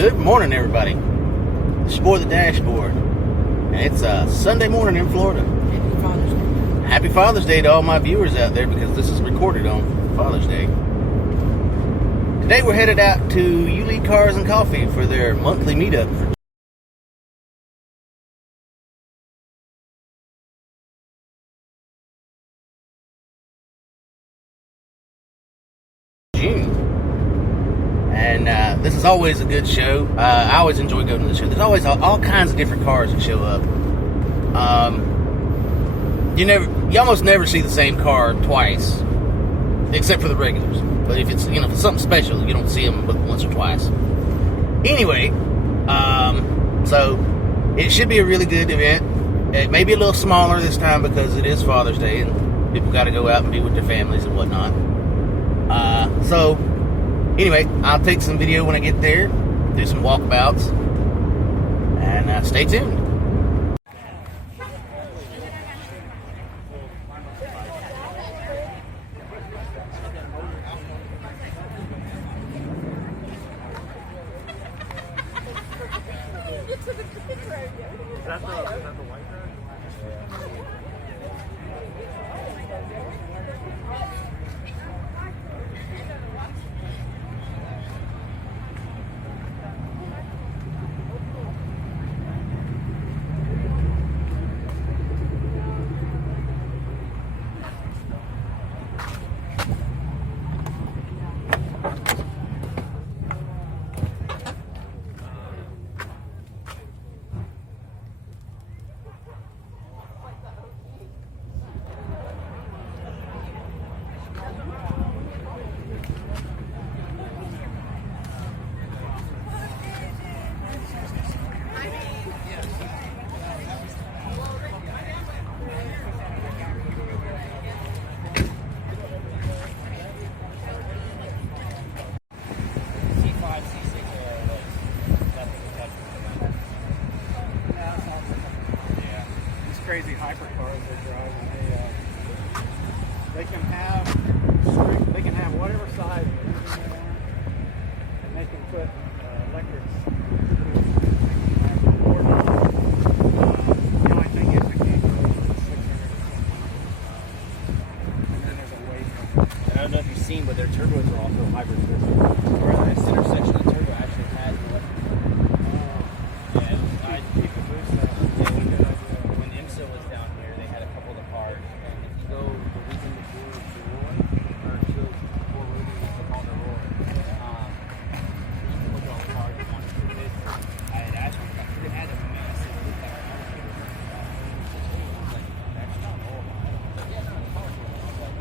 Good morning, everybody. It's your boy, the Dashboard, and it's Sunday morning in Florida. Happy Father's Day. Happy Father's Day to all my viewers out there, because this is recorded on Father's Day. Today we're headed out to Yulee Cars and Coffee for their monthly meetup for June. And this is always a good show. I always enjoy going to the show. There's always all kinds of different cars that show up. You almost never see the same car twice, except for the regulars. But if it's if it's something special, you don't see them but once or twice. Anyway, so it should be a really good event. It may be a little smaller this time because it is Father's Day and people got to go out and be with their families and whatnot. So anyway, I'll take some video when I get there, do some walkabouts, and stay tuned. Is that the white guy? Crazy hypercars they drive, and they can have whatever size they want, and they can put electrics. The only thing is they can't go over 600. And then there's a weight limit. I don't know if you've seen, but their turbos are also hybrid turbos. Where the center section of the turbo actually has an electric. I keep the boost up. When IMSA was down here, they had a couple of the cars, and if you go the reason to do is to roll, or to four rotors, they call it a roll. You can look at all the cars that want to do this. I had asked them, because they had a massive loop back on the computer. Like, that's not a roll. Yeah, no, it's power tool. I was like,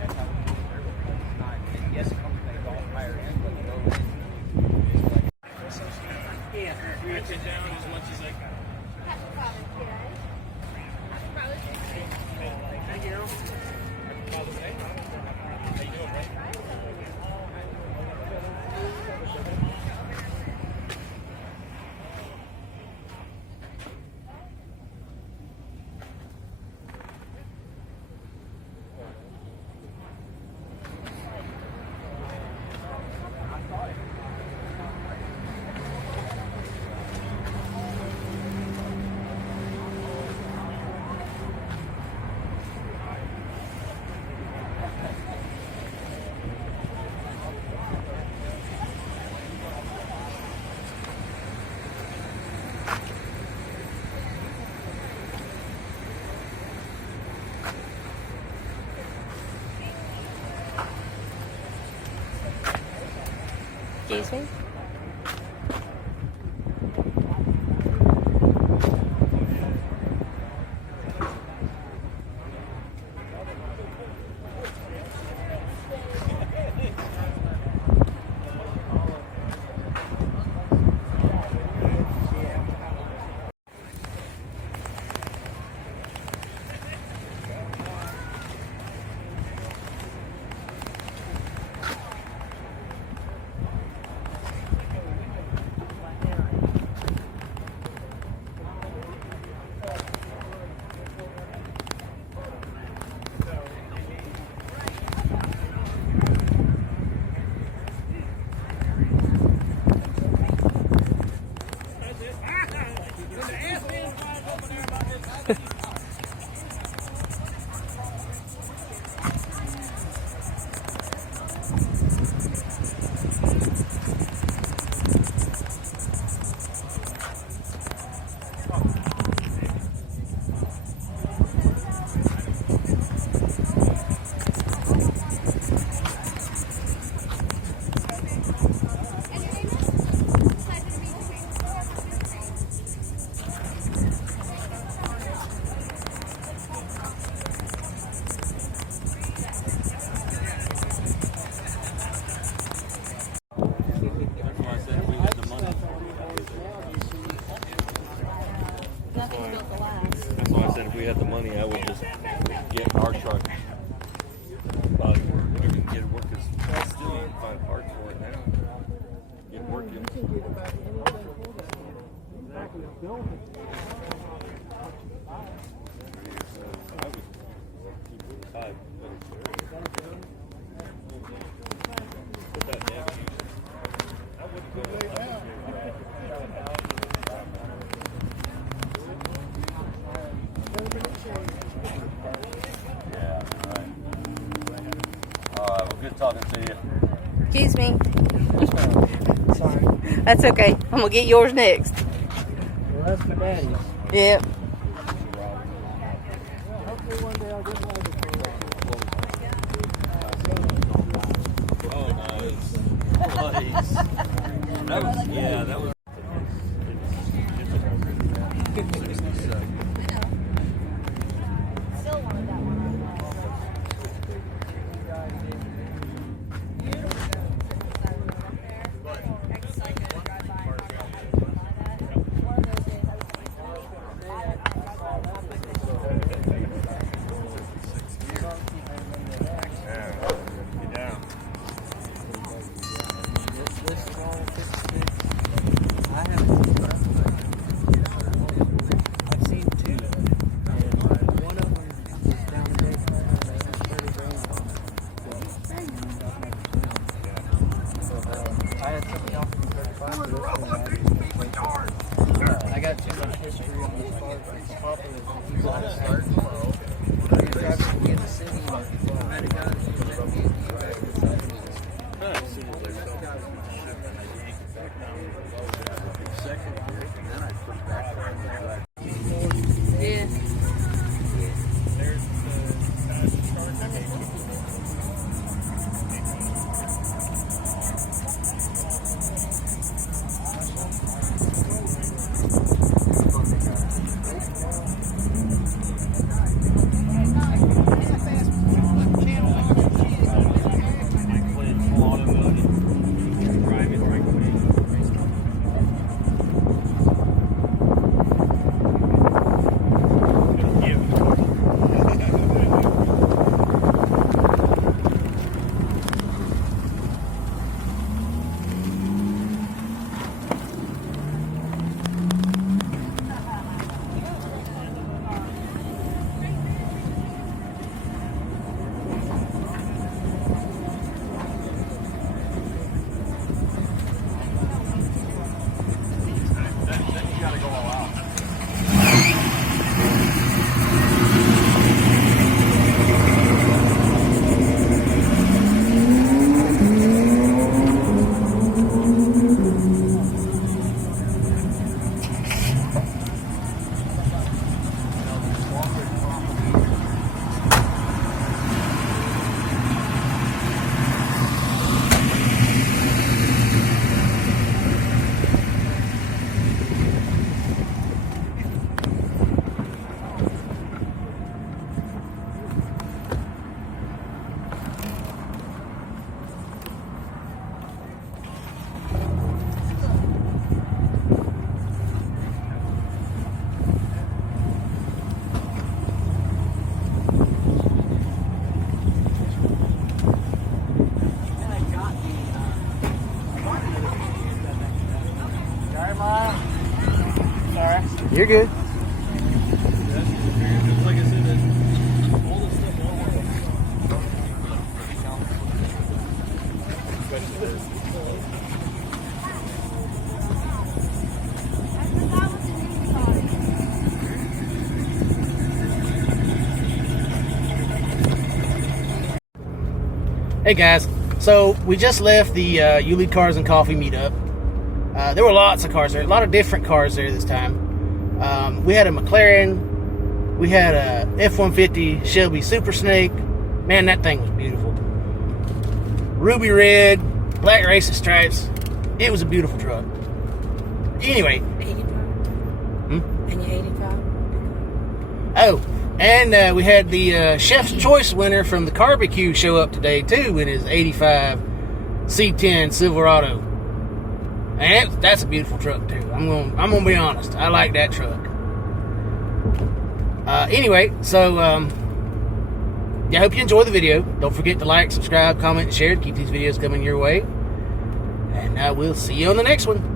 that's how we do it. It's not, yes, it comes with all higher end, but the lower end. Yeah, reach it down as much as I can. Thank you. Happy Father's Day. How you doing, bro? Excuse me? because still you can find parts for it now. Get working. Yeah, right. All right, well, good talking to you. Excuse me. Sorry. That's okay. I'm gonna get yours next. Well, that's my daddy's. Yep. Hopefully one day I'll get one of the Oh, nice. That was, yeah, that was. I've seen two. And one of them is down there. They have 30 grand on it. So, I had somebody else from 35 for this one. I got too much history on this car. It's popular. He's on a start tomorrow. He's driving to Kansas City. And I had a guy that was back in the 70s. Yeah. You're good. Hey guys, so we just left the Yulee Cars and Coffee meetup. There were lots of cars there, a lot of different cars there this time. We had a McLaren, we had a F-150 Shelby Super Snake. Man, that thing was beautiful. Ruby red, black racing stripes. It was a beautiful truck. Anyway. 85. And you 85? Oh, and we had the Chef's Choice winner from the barbecue show up today too in his 85 C10 Silverado. And that's a beautiful truck too. I'm gonna be honest. I like that truck. Anyway, so I hope you enjoy the video. Don't forget to like, subscribe, comment, and share to keep these videos coming your way. And we'll see you on the next one.